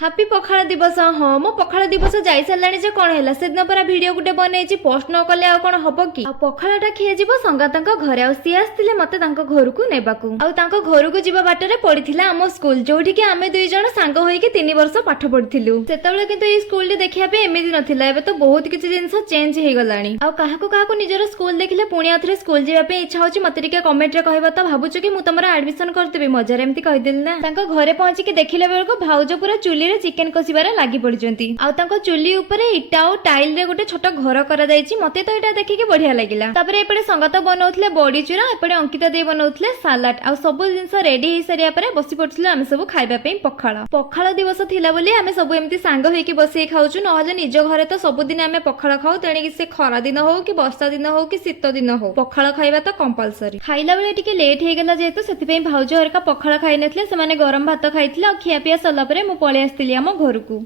Happy ପଖାଳ ଦିବସ। ହଁ ମୁଁ ପଖାଳ ଦିବସ ଯାଇ ସାରିଲାଣି ଯେ କଣ ହେଲା, ସେଦିନ ପରା ଭିଡିଓ ଗୋଟେ ବନେଇଛି, ପୋଷ୍ଟ ନ କଲେ ଆଉ କଣ ହବ କି? ଆଉ ପଖାଳଟା ଖିଆଯିବ ସଙ୍ଗାତଙ୍କ ଘରେ, ଆଉ ସିଏ ଆସିଥିଲେ ମତେ ତାଙ୍କ ଘରକୁ ନେବାକୁ। ଆଉ ତାଙ୍କ ଘରକୁ ଯିବା ବାଟରେ ପଡିଥିଲା ଆମ ସ୍କୁଲ, ଯୋଉଠିକି ଆମେ ଦୁଇ ଜଣ ସାଙ୍ଗ ହୋଇକି 3 ବର୍ଷ ପାଠ ପଢିଥିଲୁ। ସେତେବେଳେ କିନ୍ତୁ ଏଇ ସ୍କୁଲଟି ଦେଖିବା ପାଇଁ ଏମିତି ନଥିଲା, ଏବେ ତ ବହୁତ କିଛି ଜିନିଷ ଚେଞ୍ଜ ହେଇଗଲାଣି। ଆଉ କାହାକୁ କାହାକୁ ନିଜର ସ୍କୁଲ ଦେଖିଲେ ପୁଣି ଆଉଥରେ ସ୍କୁଲ ଯିବା ପାଇଁ ଇଚ୍ଛା ହଉଛି, ମତେ ଟିକେ କମେଣ୍ଟରେ କହିବ ତ। ଭାବୁଛୁ କି ମୁଁ ତମର ଆଡମିସନ କରିଦେବି? ମଜାରେ ଏମିତି କହିଦେଲି ନା। ତାଙ୍କ ଘରେ ପହଞ୍ଚିକି ଦେଖିଲା ବେଳକୁ ଭାଉଜ ପୁରା ଚୁଲି ଚିକେନ କଷିବାରେ ଲାଗି ପଡିଛନ୍ତି। ଆଉ ତାଙ୍କ ଚୁଲି ଉପରେ ଇଟା ଆଉ ଟାଇଲ ରେ ଗୋଟେ ଛୋଟ ଘର କରାଯାଇଛି। ମତେ ତ ଏଇଟା ଦେଖିକି ବଢିଆ ଲାଗିଲା। ତାପରେ ଏପଟେ ସଙ୍ଗାତ ବନଉଥିଲେ ବଡି ଚୁରା, ଏପଟେ ଅଙ୍କିତା ଦେଇ ବନଉଥିଲେ ସାଲାଡ। ଆଉ ସବୁ ଜିନିଷ ରେଡି ହେଇସାରିବା ପରେ ବସି ପଡିଥିଲୁ ଆମେ ସବୁ ଖାଇବା ପାଇଁ ପଖାଳ। ପଖାଳ ଦିବସ ଥିଲା ବୋଲି ଆମେ ସବୁ ଏମିତି ସାଙ୍ଗ ହେଇକି ବସିକି ଖାଉଛୁ, ନହେଲେ ନିଜ ଘରେ ତ ସବୁଦିନ ଆମେ ପଖାଳ ଖାଉ। ତେଣିକି ସେ ଖରା ଦିନ ହଉ କି ବର୍ଷା ଦିନ ହଉ କି ଶୀତ ଦିନ ହଉ, ପଖାଳ ଖାଇବା ତ କମ୍ପଲସରି। ଖାଇଲା ବେଳେ ଟିକେ ଲେଟ୍ ହେଇଗଲା ଯେହେତୁ, ସେଥିପାଇଁ ଭାଉଜ ହରିକା ପଖାଳ ଖାଇନଥିଲେ, ସେମାନେ ଗରମ ଭାତ ଖାଇଥିଲେ। ଆଉ ଖିଆପିଆ ସରିଲା ପରେ ମୁଁ ପଳେଇ ଆସିଥିଲି ଆମ ଘରକୁ।